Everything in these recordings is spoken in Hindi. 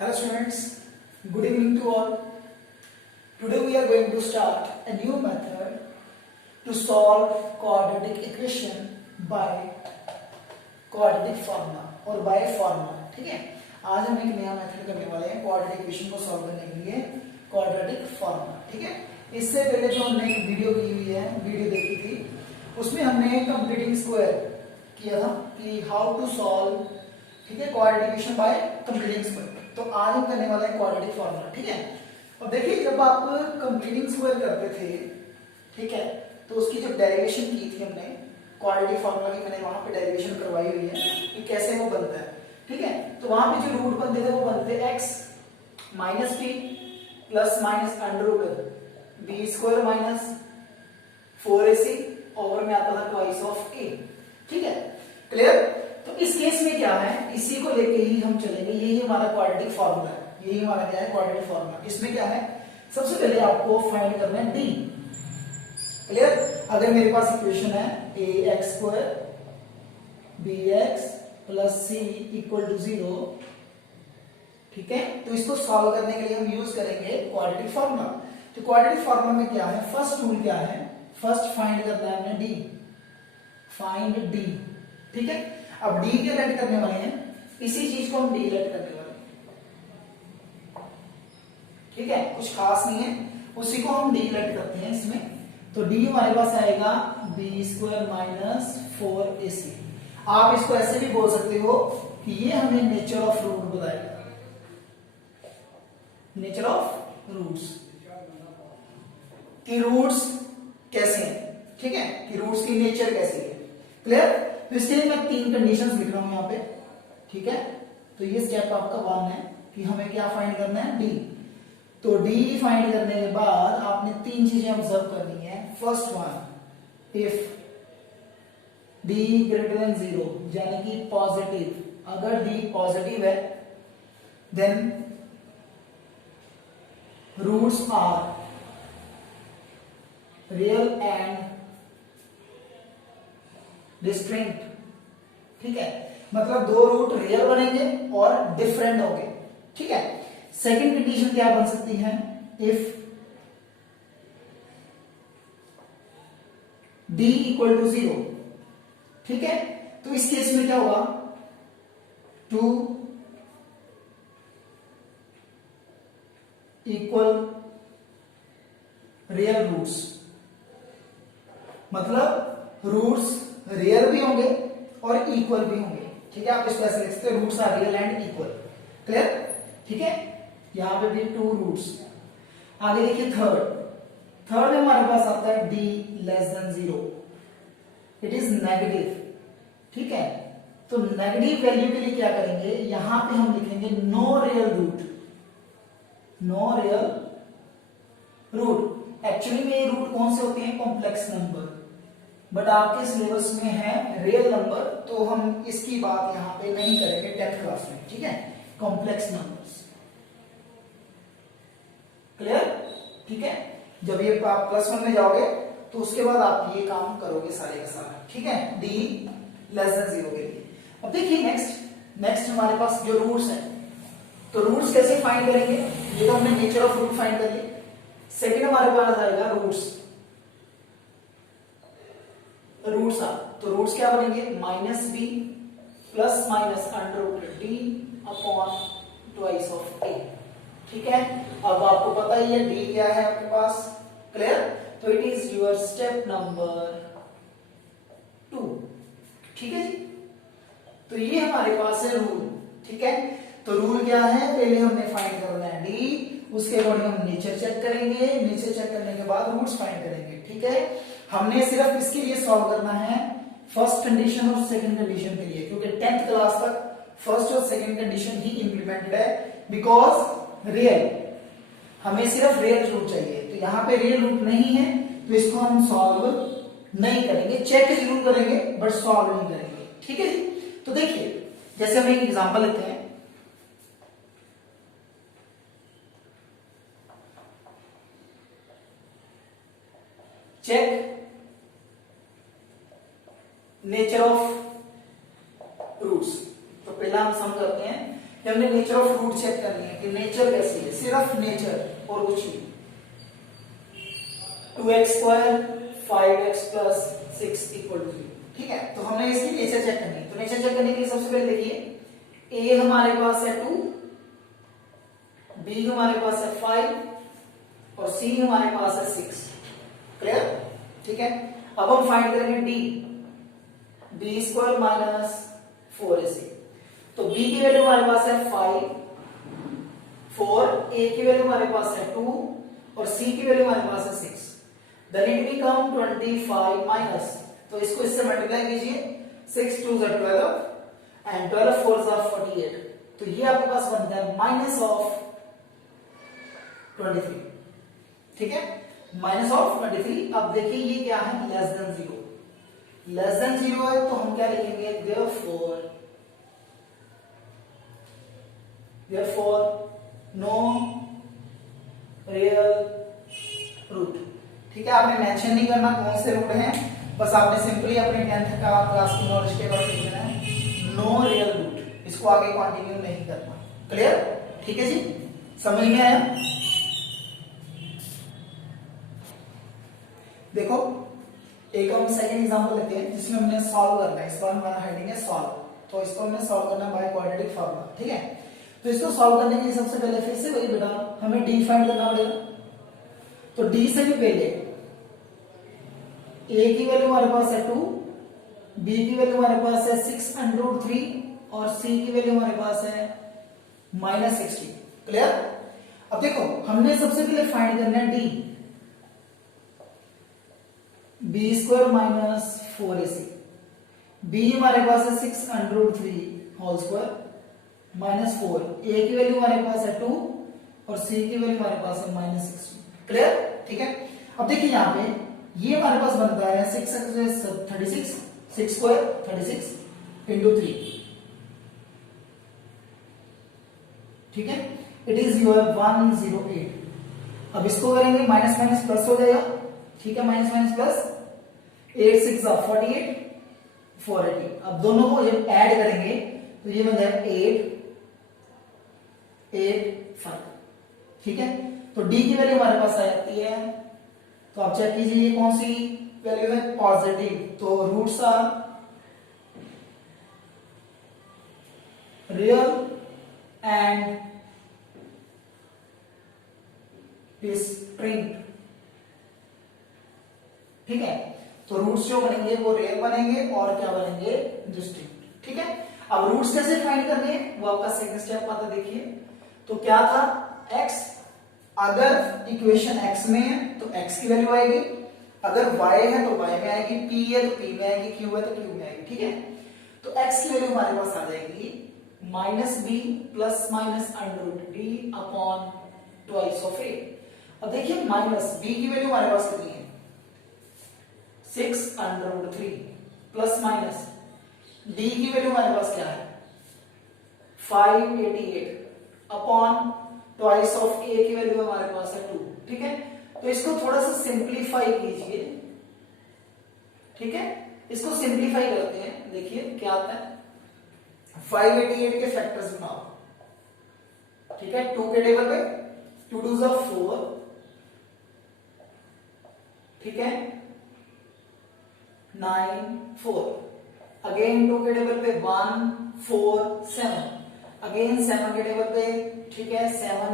Hello students, good evening to all. Today we are going to start a new method to solve quadratic equation by quadratic formula or by formula. ठीक है, आज हम एक नया मेथड करने वाले हैं quadratic equation को सॉल्व करने के लिए quadratic formula. ठीक है, इससे पहले जो हमने एक वीडियो की हुई है, वीडियो देखी थी, उसमें हमने कंप्लीटिंग स्क्वायर किया था कि हाउ टू सॉल्व, ठीक है, quadratic equation bye completing square. तो आज हम करने वाले हैं क्वाड्रेटिक फार्मूला. ठीक है, और देखिए जब आप कंप्लीटिंग स्क्वायर करते थे, ठीक है, तो उसकी जब डेरिवेशन की थी हमने क्वाड्रेटिक फार्मूला की, मैंने वहां पे डेरिवेशन करवाई हुई है कि कैसे वो बनता है. ठीक है, तो वहां पे जो रूट बनते थे वो बनते x minus B plus minus under root B square minus 4ac over में आता था ट्वाइस ऑफ a. ठीक है, क्लियर. तो इस केस में क्या है, इसी को लेके ही हम चलेंगे. यही हमारा क्वाड्रेटिक फार्मूला है, यही हमारा क्या है, क्वाड्रेटिक फार्मूला. इसमें क्या है, सबसे पहले आपको फाइंड करना है d. क्लियर. अगर मेरे पास इक्वेशन है ax square bx plus c equal to 0, ठीक है, तो इसको सॉल्व करने के लिए हम यूज करेंगे क्वाड्रेटिक फार्मूला. तो क्वाड्रेटिक फार्मूला में क्या है, फर्स्ट रूल क्या है, फर्स्ट फाइंड करना है हमने d, फाइंड d. ठीक है, अब d के लेट करने वाले हैं, इसी चीज को हम d लेट करने वाले हैं. ठीक है, कुछ खास नहीं है, उसी को हम d लेट करते हैं इसमें. तो d हमारे पास आएगा b स्क्वायर माइनस 4ac. आप इसको ऐसे भी बोल सकते हो कि ये हमें नेचर ऑफ रूट बताएगा, नेचर ऑफ रूट्स, कि रूट्स कैसे हैं. ठीक है, कि रूट्स की नेचर कैसी है. क्लियर. तो इसके लिए मैं 3 कंडीशंस लिख रहा हूं यहां पे. ठीक है, तो ये स्टेप आपका 1 है कि हमें क्या फाइंड करना है, d. तो d फाइंड करने के बाद आपने 3 चीजें ऑब्जर्व करनी है. First one, if d greater than 0 यानी कि पॉजिटिव, अगर d पॉजिटिव है then roots are real and distinct. ठीक है, मतलब दो रूट रियल बनेंगे और डिफरेंट होंगे. ठीक है. सेकंड कंडीशन क्या बन सकती है, इफ d इक्वल टू 0. ठीक है, तो इस केस में क्या होगा, 2 इक्वल रियल रूट्स, मतलब रूट्स रियल भी होंगे और इक्वल भी होंगे. ठीक है, आप इसको ऐसे लिख सकते हैं, roots are real and equal. Clear. ठीक है, यहां पे भी 2 रूट्स. आगे देखिए थर्ड में हमारे पास आता है d less than 0, it is negative. ठीक है, तो नेगेटिव वैल्यू के लिए क्या करेंगे, यहां पे हम लिखेंगे no real root, no real root. Actually में ये रूट कौन से होते हैं, कॉम्प्लेक्स नंबर, बट आपके सिलेबस में है रियल नंबर, तो हम इसकी बात यहां पे नहीं करेंगे 10th क्लास में. ठीक है, कॉम्प्लेक्स नंबर्स. क्लियर. ठीक है, जब ये आप +1 में जाओगे तो उसके बाद आप ये काम करोगे सारे का सारा. ठीक है, d लेस देन 0 के लिए. अब देखिए नेक्स्ट हमारे पास जो रूट्स हैं, तो रूट्स कैसे फाइंड करेंगे, ये तो हमने नेचर ऑफ रूट फाइंड कर लिए. सेकंड हमारे पास आएगा रूट्स आ, तो रूट्स क्या बनेंगे, minus B plus minus under root D upon twice of A. ठीक है, अब आपको पता ही है डी क्या है आपके पास. क्लियर. तो it is your step number 2. ठीक है जी, तो ये हमारे पास है रूल. ठीक है, तो रूल क्या है, पहले हमने फाइंड करना है डी, उसके अकॉर्डिंग हम नेचर चेक करेंगे, नेचर चेक करने के बाद रूट्स फाइंड करेंगे. ठीक है, हमने सिर्फ इसके लिए सॉल्व करना है फर्स्ट कंडीशन और सेकंड कंडीशन के लिए, क्योंकि 10th क्लास तक फर्स्ट और सेकंड कंडीशन ही इंप्लीमेंटेड है. बिकॉज रियल, हमें सिर्फ रियल रूट चाहिए, तो यहां पे रियल रूट नहीं है, तो इसको हम सॉल्व नहीं करेंगे. चेक जरूर करेंगे बट सॉल्व नहीं करेंगे. ठीक है जी. तो देखिए जैसे हम एक एग्जांपल लेते हैं, चेक नेचर ऑफ रूट्स. तो पहला हम सम करते हैं, फिर हमने नेचर ऑफ रूट चेक करनी है कि नेचर कैसी है, सिर्फ नेचर और कुछ नहीं। 2x² 5x + 6 = 3, ठीक है। तो हमने इसकी नेचर चेक करनी है। तो नेचर चेक करने के लिए सबसे पहले देखिए a हमारे पास है 2, b हमारे पास है 5 और c हमारे पास है 6। क्लियर, ठीक है। अब हम फाइंड करेंगे d, b² - 4ac। तो b की वैल्यू हमारे पास है 5, 4, a की वैल्यू हमारे पास है 2 और c की वैल्यू हमारे पास है 6। देन इट बिकम 25 माइनस, तो इसको इससे मल्टीप्लाई कीजिए, 6 2 = 12 एंड 12 4 = 48। तो ये आपके पास बनता है -23, ठीक है, -23। अब देखिए ये क्या है, लेस देन 0, लेस देन 0 है तो हम क्या लिखेंगे, therefore no real root, ठीक है। आपने मेंशन नहीं करना कौन से रूट हैं, बस आपने सिंपली अपने 10th का क्लास की नॉलेज के बाद लिखना है नो रियल रूट, इसको आगे कंटिन्यू नहीं करना। क्लियर, ठीक है जी, समझ में आया। देखो एक हम सेकंड एग्जांपल लेते हैं जिसमें हमने सॉल्व करना है। इस बार हमारा हेडिंग है सॉल्व, तो इसको हमने सॉल्व करना बाय क्वाड्रेटिक फार्मूला, ठीक है। तो इसको सॉल्व करने के लिए सबसे पहले फिर से वही बेटा हमें d फाइंड करना पड़ेगा। तो d से भी पहले a की वैल्यू हमारे पास है 2, b की वैल्यू हमारे पास है 6√3 और c की वैल्यू हमारे पास है -60। क्लियर। अब देखो हमने सबसे पहले फाइंड करना है d, b² - 4ac। b हमारे पास है 6√3 होल स्क्वायर -4, a की वैल्यू हमारे पास है 2 और c की वैल्यू हमारे पास है -60। क्लियर, ठीक है। अब देखिए यहाँ पे ये हमारे पास बनता है 6 36, 6² 36 × 3, ठीक है। It is your 108। अब इसको करेंगे माइनस माइनस प्लस हो जाएगा, ठीक है, माइनस माइनस प्लस, 8 6 48 480। अब दोनों को जब ऐड करेंगे तो ये बन जाएगा 8 8 5, ठीक है। तो d की वैल्यू हमारे पास आ जाती है, तो आप चेक कीजिए ये कौन सी वैल्यू है, पॉजिटिव। तो roots are real and distinct, ठीक है। तो रूट्स जो बनेंगे वो रियल बनेंगे और क्या बनेंगे, डिस्टिंक्ट, ठीक है। अब रूट्स कैसे फाइंड करने हैं वो आपका सेकंड स्टेप आता है। देखिए तो क्या था, x, अगर इक्वेशन x में है तो x की वैल्यू आएगी, अगर y है तो y में आएगी, p है तो p में आएगी, q है तो q में आएगी, ठीक है। तो x की वैल्यू हमारे पास आ जाएगी -b ± √d upon twice of a। अब देखिए माइनस b की वैल्यू हमारे पास कितनी है, 6√3 प्लस माइनस d की वैल्यू हमारे पास क्या है, 588 अपॉन ट्वाइस ऑफ a की वैल्यू हमारे पास है 2, ठीक है। तो इसको थोड़ा सा सिंप्लीफाई कीजिए, ठीक है, इसको सिंप्लीफाई करते हैं। देखिए क्या आता है, 588 के फैक्टर्स बनाओ, ठीक है। 2 के टेबल पे 2 2 = 4, ठीक है, 9 4, अगेन 2 के टेबल पे 1 4 7, अगेन 7 के टेबल पे, ठीक है, 7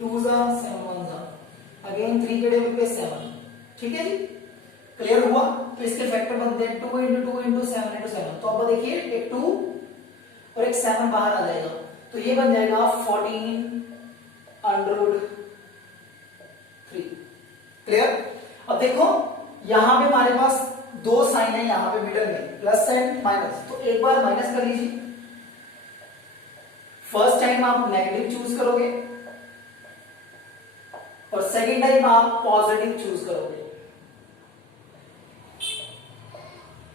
2 = 7 1 = अगेन 3 के टेबल पे 7, ठीक है जी। क्लियर हुआ। तो इसके फैक्टर बनते हैं 2 × 2 × 7 × 7। तो अब देखिए एक 2 और एक 7 बाहर आ जाएगा, तो ये बन जाएगा 14√3। क्लियर। अब देखो यहां पे हमारे पास दो साइन है, यहां पे मिडल में प्लस एंड माइनस, तो एक बार माइनस कर लीजिए। फर्स्ट टाइम आप नेगेटिव चूज करोगे और सेकेंड टाइम आप पॉजिटिव चूज करोगे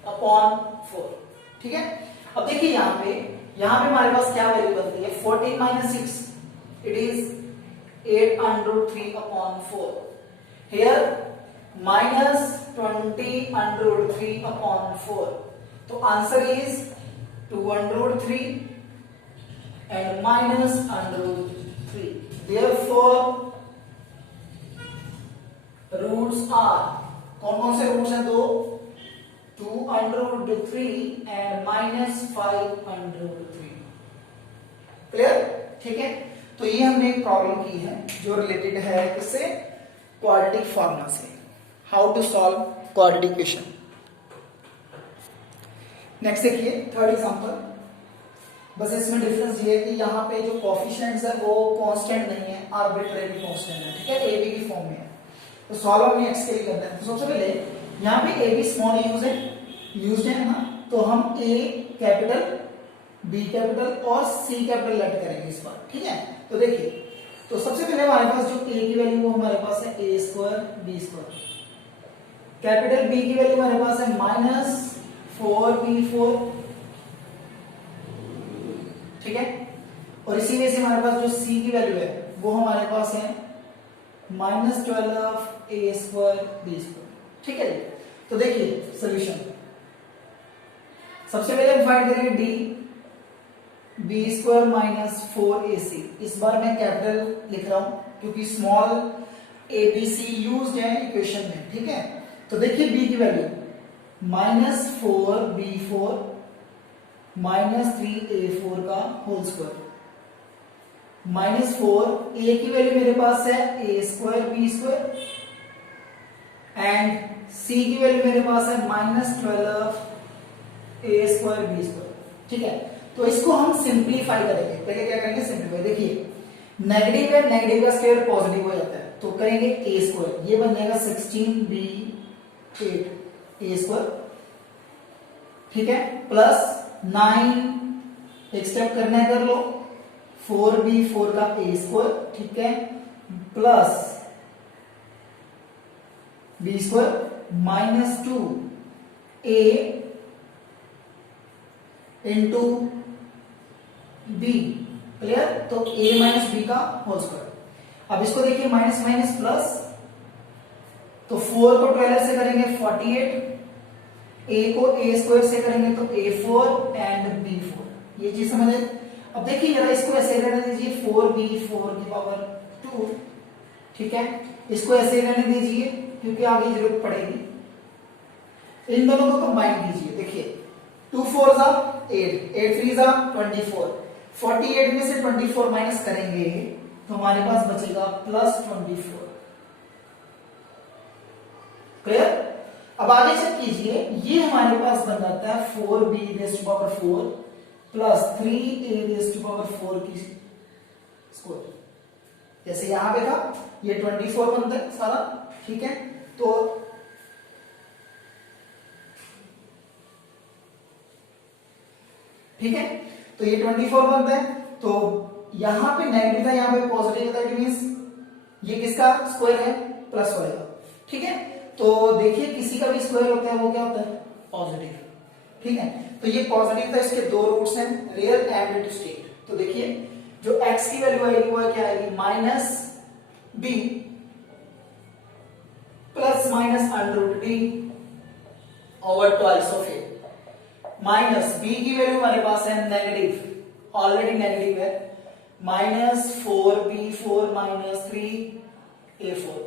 अपॉन 4, ठीक है। अब देखिए यहां पे हमारे पास क्या वैल्यू बनती है, 14 - 6 it is 8√3 upon 4, here -20√3 upon 4। तो answer is 2√3 and minus under root 3. Therefore roots are, कौन कौन से रूट्स हैं? दो, 2 under root 3 and minus 5 under root 3. Clear? ठीक है, तो ये हमने एक प्रॉब्लम की है जो रिलेटेड है किससे? क्वाड्रेटिक फॉर्मूला से. How to solve quadratic equation. Next देखिए थर्ड एग्जांपल. बस इसमें डिफरेंस ये है कि यहाँ पे जो कोफिशिएंट्स है वो कांस्टेंट नहीं है, आर्बिट्रेरी कांस्टेंट है. ठीक है, ए बी की फॉर्म में है. तो सॉल्व हमने एक्स के लिए करना है. तो सबसे पहले यहाँ पे ए बी स्मॉल यूज्ड है ना, तो हम ए कैपिटल, बी कैपिटल और सी कैपिटल लेट करेंगे इस बार. ठीक है, तो देखिए, तो सबसे पहले हमारे पास जो ए की वैल्यू वो हमारे पास है A square B square. Capital B की वैल्यू हमारे पास है माइनस 4b4. ठीक है, और इसी वजह से हमारे पास जो सी की वैल्यू है वो हमारे पास है माइनस 12 ए स्क्वायर बी स्क्वायर. ठीक है, तो देखिए सोल्यूशन. सबसे पहले हम फाइंड करेंगे D B square minus 4ac. इस बार मैं कैपिटल लिख रहा हूं क्योंकि small A B C used है इक्वेशन में. ठीक है, तो देखिए बी की value minus 4b4 minus 3a4 का होल स्क्वायर माइनस 4. ए की वैल्यू मेरे पास है A square B square and सी की वैल्यू मेरे पास है माइनस 12 ए स्क्वायर बी स्क्वायर. ठीक है, तो इसको हम सिंप्लीफाई करेंगे. पहले क्या करेंगे? सिंप्लीफाई. देखिए नेगेटिव है, नेगेटिव का स्क्वायर पॉजिटिव हो जाता है, तो करेंगे ए स्क्वायर. ये बन जाएगा 16b8 ए स्क्वायर. ठीक है, प्लस 9 एक स्टेप करना है कर लो 4b4 का ए स्क्वायर. ठीक है, plus B square minus 2a into B. Clear? तो a माइनस बी का होल स्क्वायर. अब इसको देखिए माइनस माइनस प्लस, तो 4 को 12 से करेंगे 48, a को a स्क्वायर से करेंगे तो a4 एंड b4. ये चीज समझे? अब देखिए जरा इसको ऐसे रहने दीजिए 4b4 की पावर 2. ठीक है, इसको ऐसे रहने दीजिए क्योंकि आगे जरूरत पड़ेगी. इन दोनों को कंबाइन कीजिए. देखिए 2 4 जा 8, 8 3 जा 24. 48 में से 24 माइनस करेंगे तो हमारे पास बचेगा प्लस 24. क्लियर? अब आगे चेक कीजिए, ये हमारे पास बन जाता है 4b4 प्लस 3a4 की स्क्वायर. जैसे यहां पे था ये 24 बनता है सारा. ठीक है, तो ठीक है, तो ये 24 बनता है. तो यहां पे नेगेटिव था, यहां पे पॉजिटिव था. इट मींस ये किसका स्क्वायर है? प्लस वाले का. ठीक है, तो देखिए किसी का भी स्क्वायर होता है वो क्या होता है? पॉजिटिव. ठीक है, तो ये पॉजिटिव था, इसके दो रूट्स हैं रियल एंड स्टेट. तो देखिए जो x की वैल्यू आएगी वो क्या आएगी? Minus b plus minus under root b over twice of a. Minus b की वैल्यू हमारे पास है नेगेटिव, ऑलरेडी नेगेटिव है, minus 4b4 minus 3a4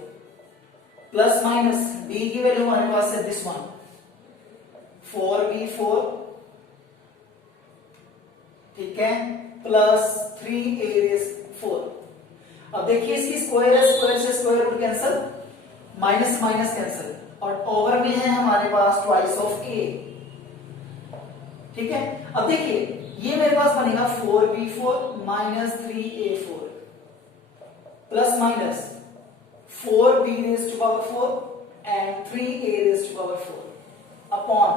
plus minus b की वैल्यू हमारे पास है दिस वन 4b4. ठीक है, प्लस 3a4. अब देखिए इसकी स्क्वायर है, स्क्वायर से square root cancel, minus minus cancel, और ओवर में है हमारे पास ट्वाइस ऑफ a. ठीक है, अब देखिए ये मेरे पास बनेगा 4b4 minus 3a4 plus minus 4b4 and 3a4 upon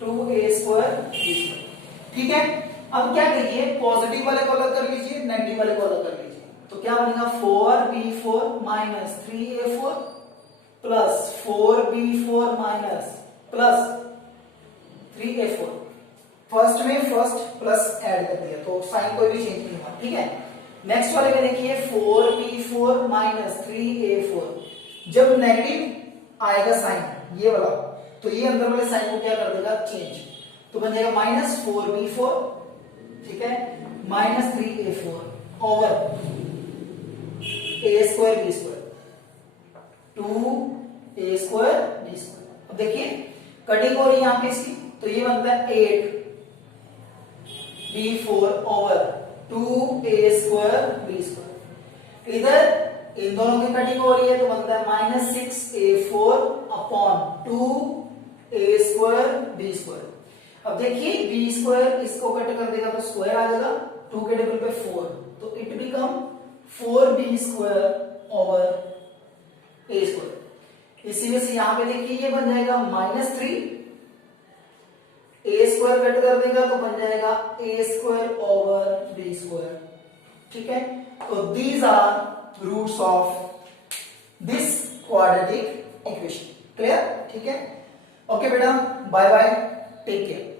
2a square b square. ठीक है, अब क्या करिए, पॉजिटिव वाले को अलग कर लीजिए, नेगेटिव वाले को अलग कर लीजिए. तो क्या बनेगा 4b4 minus 3a4 plus 4b4 minus plus 3a4. First में फर्स्ट प्लस ऐड कर दिया तो साइन कोई भी चेंज नहीं हुआ. ठीक है, नेक्स्ट वाले में देखिए 4b4 माइनस 3a4. जब नेगेटिव आएगा साइन ये वाला, तो ये अंदर वाले साइन को क्या कर देगा? चेंज. तो बन जाएगा माइनस 4b4. ठीक है, -3a4 over a square b square 2a square b square. अब देखिए कटिंग हो रही है यहाँ पे इसकी, तो ये बनता है 8b4 over 2a square b square. इधर इन दोनों की कटिंग हो रही है तो बनता है -6a4 upon 2a square b square. अब देखिए b स्क्वायर इसको कट कर देगा तो स्क्वायर आ जाएगा, 2 के टेबल पे 4, तो it become 4b square over a square. इसी में से यहां पे देखिए ये बन जाएगा -3, a स्क्वायर कट कर देगा तो बन जाएगा a square over b square. ठीक है, तो these are roots of this quadratic equation. Clear? ठीक है, ओके बेटा, बाय बाय, टेक केयर।